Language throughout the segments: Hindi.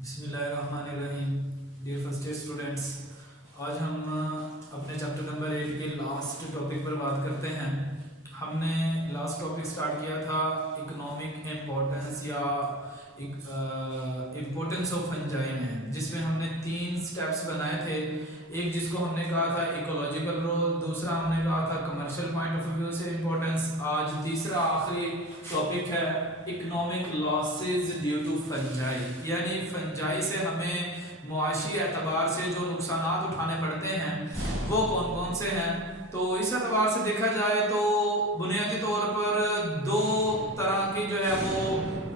बिस्मिल्लाहिर्रहमानिर्रहीम। डियर फर्स्ट ईयर स्टूडेंट्स, आज हम अपने चैप्टर नंबर 8 के लास्ट टॉपिक पर बात करते हैं। हमने लास्ट टॉपिक स्टार्ट किया था इकोनॉमिक इम्पोर्टेंस या इम्पोर्टेंस ऑफ फंजाई में, जिसमें हमने 3 स्टेप्स बनाए थे। एक जिसको हमने कहा था इकोलॉजिकल रोल, दूसरा हमने कहा था कमर्शियल पॉइंट ऑफ व्यू से इम्पोर्टेंस। आज तीसरा आखिरी टॉपिक है economic losses due to fungi, यानी फंजाई से हमें मुआशी एतबार से जो नुकसान उठाने पड़ते हैं वो कौन कौन से हैं। तो इस एतबार से देखा जाए तो बुनियादी तौर पर 2 तरह की जो है वो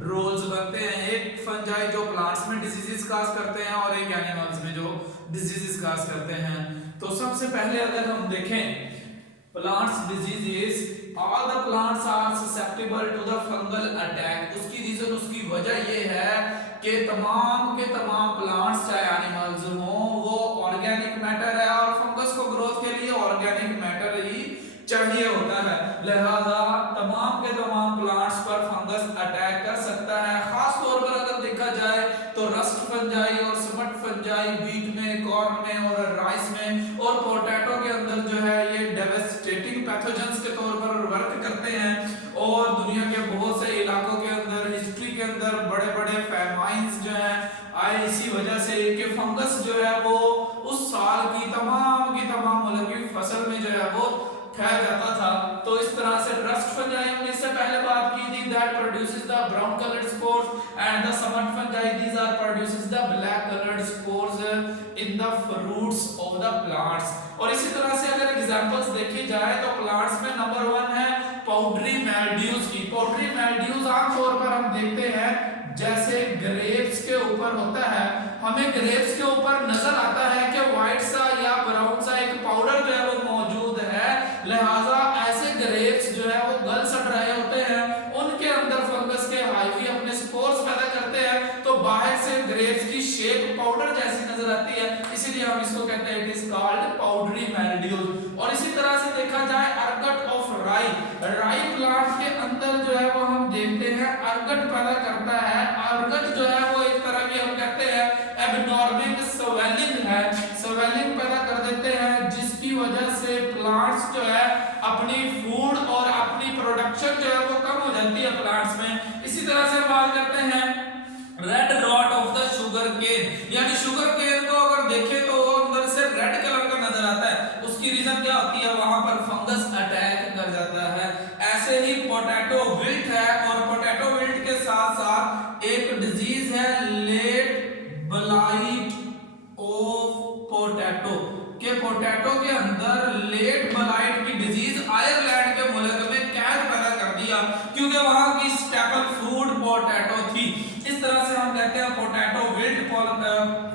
रोल्स बनते हैं। एक फंजाई जो प्लांट्स में डिजीजेस काज करते हैं और एक एनिमल्स में जो डिजीजेस काज करते हैं। तो सबसे पहले अगर हम देखें plants diseases, all the plants are susceptible to the fungal attack. उसकी रीजन, उसकी वजह ये है कि तमाम के तमाम प्लांट्स चाहे एनिमल्स हो वो ऑर्गेनिक मैटर है और फंगस को ग्रोथ के लिए ऑर्गेनिक मैटर ही चाहिए होता है। लिहाजा तमाम के तमाम प्लांट्स पर फंगस अटैक कर सकता है। खास तौर पर अगर देखा जाए तो रस्ट फंजाई और स्मट फंजाई वीट में, कॉर्न में और राइस में और पोटैटो के अंदर जो है ये डेवास्टेटिंग पैथोजेंस के तौर पर वर्क करते हैं। और दुनिया के बहुत से इलाकों के अंदर हिस्ट्री के अंदर बड़े बड़े फैमाइंस जो है आए इसी वजह से कि फंगस जो है वो उस साल की तमाम मुल्क की फसल में जो है वो फैल जाता था। तो इस तरह से रस्ट फंजाई हमने इससे पहले बात की थी, that produces the brown coloured spores and the smut fungi these are produces the black coloured spores in the fruits of the plants. और इसी तरह से अगर एग्जांपल्स देखी जाए तो प्लांट्स में नंबर 1 है पाउडरी मैल्ड्यूज की। पाउडरी मैल्ड्यूज आमतौर पर हम देखते हैं जैसे ग्रेप्स के ऊपर होता है, हमें ग्रेप्स के ऊपर नजर आता है कि व्हाइट सा या ब्राउन सा एक पाउडर जो है वो मौजूद है। लिहाजा ऐसे ग्रेप्स जो है वो गल सड़ रहे होते हैं, उनके अंदर फंगस के हाइफी अपने स्पोर्स पैदा करते हैं। तो बाहर से ग्रेप्स की शेप पाउडर जैसी नजर आती है, इसीलिए हम इसको कहते हैं इट इज कॉल्ड पाउडरी मैल्ड्यूज। और इसी तरह से देखा जाए अर्गट ऑफ राई, राई प्लांट के अंदर जो है वो हम देखते हैं अर्गट पैदा करता है। अर्गट जो है वो एक तरह की हम कहते हैं एबनॉर्मल स्वेलिंग है, स्वेलिंग पैदा कर देते हैं जिसकी वजह से प्लांट्स जो है अपनी फूड और अपनी प्रोडक्शन जो है वो कम हो जाती है प्लांट्स में। इसी तरह से बात करते हैं red rot of the sugar cane, यानी शुगर केन को अगर देखें तो वो अंदर से रेड कलर का नजर आता है। उसकी रीजन क्या होती है, वहां पर फंगस अटैक कर जाता है। ऐसे ही पोटैटो विल्ट है और पोटैटो विल्ट के साथ साथ एक डिजीज है लेट ब्लाइट ऑफ पोटैटो के पोटैटो के अंदर लेट ब्लाइट की डिजीज आयरलैंड के मुल्क में कैद पैदा कर दिया क्योंकि वहां की स्टेपल फूड पोटैटो थी। इस तरह से हम कहते हैं पोटैटो विल्ट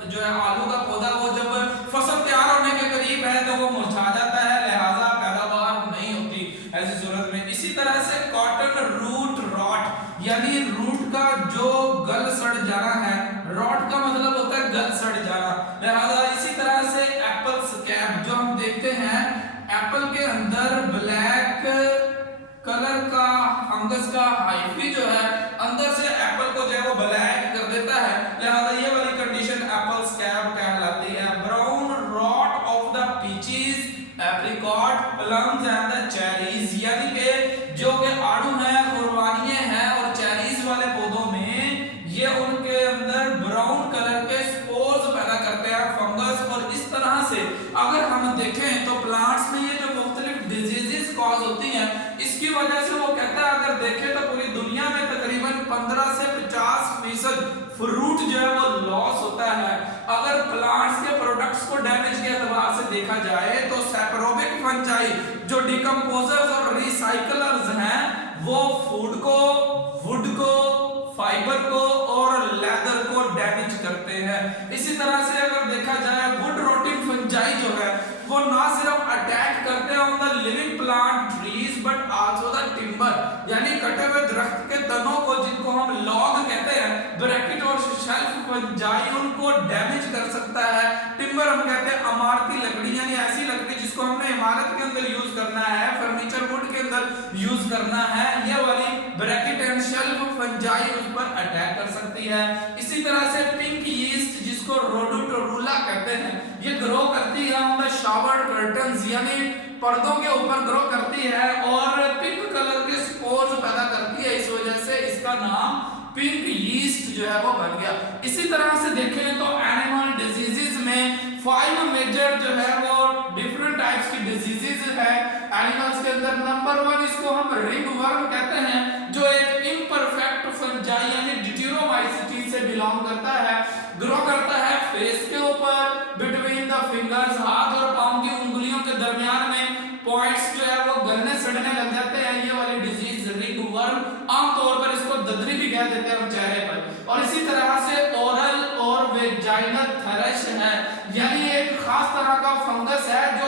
जो है आलू का पौधा, वो जब फसल तैयार होने के करीब है तो वो मुरझा जाता है, लिहाजा पैदावार नहीं होती ऐसी सूरत में। इसी तरह से कॉटन रूट रॉट, यानी रूट का जो गल सड़ जाना है, रॉट का मतलब होता है गल सड़ जाना। लिहाजा इसी तरह से एप्पल स्कैब जो हम देखते हैं, एप्पल के अंदर ब्लैक कलर का फंगस का हाइफी जो है अंदर से एप्पल को जो है वो ब्लैक कर देता है। लिहाजा ये वाली कंडीशन एप्पल स्कैब कहलाती है। Brown rot of the peaches, apricot, plums and the cherries, यानी कि जो के आड़ू हैं, खुरवानियां हैं और चेरीज वाले पौधों में ये उनके अंदर ब्राउन कलर के स्पोर्स पैदा करते हैं फंगस। और इस तरह से अगर हम देखें तो प्लांट्स में ये जो मुख्तलिफ डिजीजेस कॉज होती हैं, इसकी वजह से वो कहता है अगर देखें तो पूरी दुनिया में तकरीबन 15 से 50% फ्रूट जो है वो लॉस होता है। अगर प्लांट्स के प्रोडक्ट्स को डैमेज के एतबार से देखा जाए तो सैप्रोबिक फंजाई जो डिकम्पोजर्स और रिसाइकलर्स हैं वो फूड को, वुड को, फाइबर को और लेदर को डैमेज करते हैं। इसी तरह से अगर देखा जाए वुड रोटिंग फंजाई जो है वो ना सिर्फ अटैक करते हैं on the living plant trees but also the timber, यानी कटे हुए दरख्त के तनों को जिनको हम लॉग कहते हैं, ब्रैकेट और शेल्फ फंजाई उनको डैमेज कर सकता है। टिम्बर हम कहते हैं इमारती लकड़ी, यानी ऐसी लकड़ी जिसको हमने इमारत के अंदर यूज करना है, फर्नीचर वुड के अंदर यूज करना है, ये वाली ब्रैकेट एंड शेल्फ फंजाई उस पर अटैक कर सकती है। इसी तरह से पिंक यानी पर्दों के ऊपर ग्रो करती है और पिंक कलर के स्पोर्स पैदा करती है, इस वजह से इसका नाम पिंक यीस्ट जो है वो बन गया। इसी तरह से देखें तो एनिमल डिजीजेस में 5 मेजर जो है वो डिफरेंट टाइप्स की डिजीजेस है एनिमल्स के अंदर। नंबर 1 इसको हम रिंगवर्म कहते हैं, जो एक इम्परफेक्ट फंजाई यानी डिट्यूरोमाइसीटी से बिलोंग करता है, ग्रो करता है फेस के ऊपर, बिटवीन द फिंगर्स, हाथ और पांव की उंगलियों के दरमियान में पॉइंट्स जो है वो गलने सड़ने लग जाते हैं। ये वाली डिजीज रिंगवर्म, आमतौर पर इसको ददरी भी कह देते हैं हम चेहरे पर। और इसी तरह से ओरल और वेजाइनल थ्रश है, यानी एक खास तरह का फंगस है जो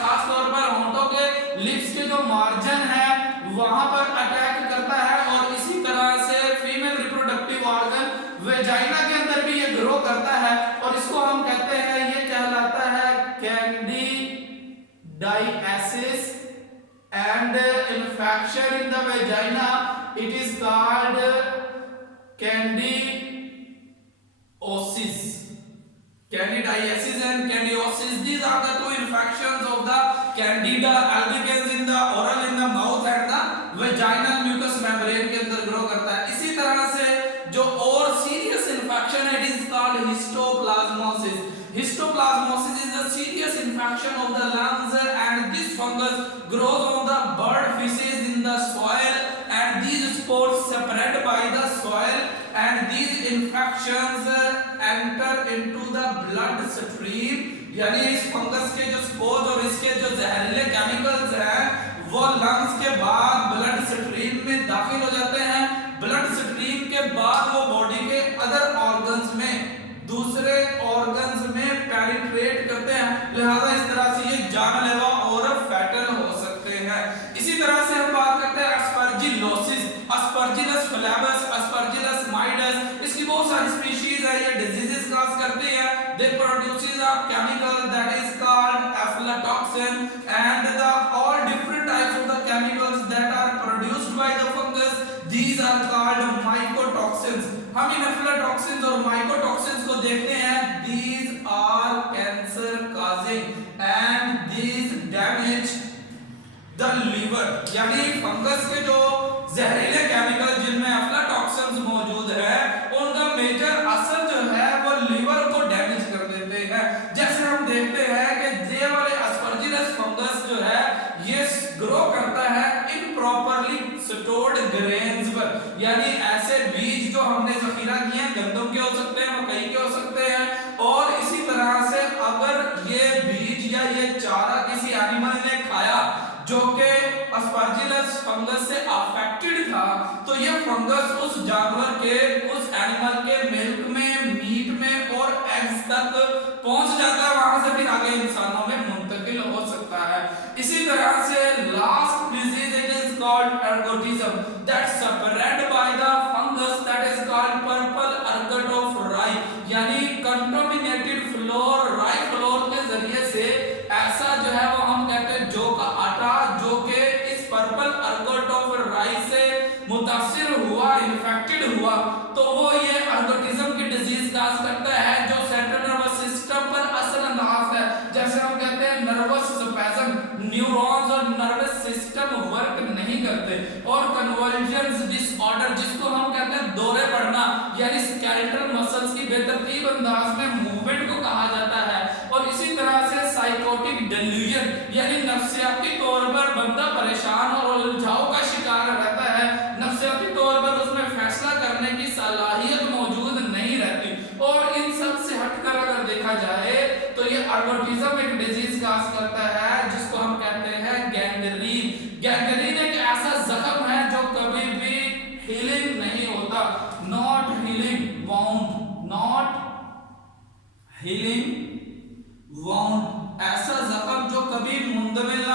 खास तौर पर होंठों के लिप्स के जो मार्जिन है वहां पर अटैक करता है। और इसी तरह से फीमेल रिप्रोडक्टिव ऑर्गन वेजाइना के अंदर भी ये ग्रो करता है और इसको हम कहते हैं, ये कहलाता है candidiasis and infection in the vagina, it is called candiosis. Candidiasis and candiosis, these are the two infections of the Candida albicans in the oral, in the mouth and the vaginal mucous membrane के अंदर ग्रो करता है। इसी तरह से जो और सीरियस इन्फेक्शन है, it is called histoplasmosis. Histoplasmosis is a serious infection of the lungs and this fungus grows on the bird feces in the soil and these spores spread by the soil and these infections enter into the blood stream, यानी इस फंगस के जो स्पोर्स और इसके जो जहरीले केमिकल्स हैं वो लंग्स के बाद ब्लड स्ट्रीम में दाखिल हो जाते हैं। ब्लड स्ट्रीम के बाद वो बॉडी के अदर ऑर्गन्स में, दूसरे ऑर्गन्स में पेनिट्रेट करते हैं, लिहाजा इस तरह से ये जानलेवा और फैटल हो सकते हैं। इसी तरह से हम बात करते हैं अस्परजिलोसिस, अस्परजिलस फ्लेवस, अस्परजिलस माइडस, इसकी बहुत सारी स्पीशीज है, ये डिजीजेस कॉज करती है। They produces a chemical that is called aflatoxin and the all different types of the chemicals that are produced by the fungus, these are called mycotoxins. हम इन एफ्लाटॉक्सिन्स और माइकोटॉक्सिन्स को देखते हैं, these are cancer causing and these damage the liver, यानी फंगस के जो जहरीले केमिकल जिनमें एफ्लाटॉक्सिन्स मौजूद है उनका मेजर असर जो है वो लीवर को डैमेज कर देते हैं। जैसे हम देखते हैं कि ये वाले अस्परजिलस फंगस जो है ये ग्रो करता है इम्प्रॉपरली स्टोर्ड ग्रेन्स पर, यानी ऐसे बीज जो हमने जखीरा किए हैं, गंदम के हो सकते हैं, मकई के हो सकते हैं, और इसी तरह से अगर ये बीज या ये चारा किसी एनिमल ने खाया जो कि अस्परजिलस फंगस से अफेक्टेड था, तो ये फंगस उस जानवर के, उस एनिमल के मिल्क में, मीट में और एग्स तक पहुंच जाता है, वहां से फिर आगे इंसानों में मुंतकिल हो सकता है। इसी तरह से last disease it is called ergotism that spread by the fungus that is called purple ergot of राई, यानी कंटामिनेटेड फ्लोर, राई फ्लोर के जरिए से ऐसा जो है वो हम कहते हैं जौ का आटा जो कि इस पर्पल अर्गट ऑफ राई से मुतासिर हुआ, इन्फेक्टेड हुआ, तो वो ये अर्गोटिज्म की डिजीज काज करता है जो सेंट्रल नर्वस सिस्टम पर असर अंदाज है। जैसे हम कहते हैं नर्वस स्पैज़म, न्यूरॉन्स और नर्वस सिस्टम वर्क नहीं करते, और कन्वर्जेंस डिसऑर्डर जिसको हम कहते हैं दौरे पड़ना, यानी स्केलेटल मसल्स की बेतरतीब अंदाज में मूवमेंट को कहा जाता है। और इसी तरह से साइकोटिक डेल्यूजन, यानी नफ्सियाती तौर पर बंदा परेशान और उलझाव का शिकार रहता है, नफ्सियाती तौर पर उसमें फैसला करने की सलाहियत मौजूद नहीं रहती। और इन सब से हटकर अगर देखा जाए तो ये अर्गोटिज्म एक डिजीज काज करता है जिसको हम कहते हैं गैंग्रीन। गैंग्रीन एक ऐसा जख्म है जो कभी भी हीलिंग नहीं होता, not healing wound, not healing wound, ऐसा जख्म जो कभी मुंदमिल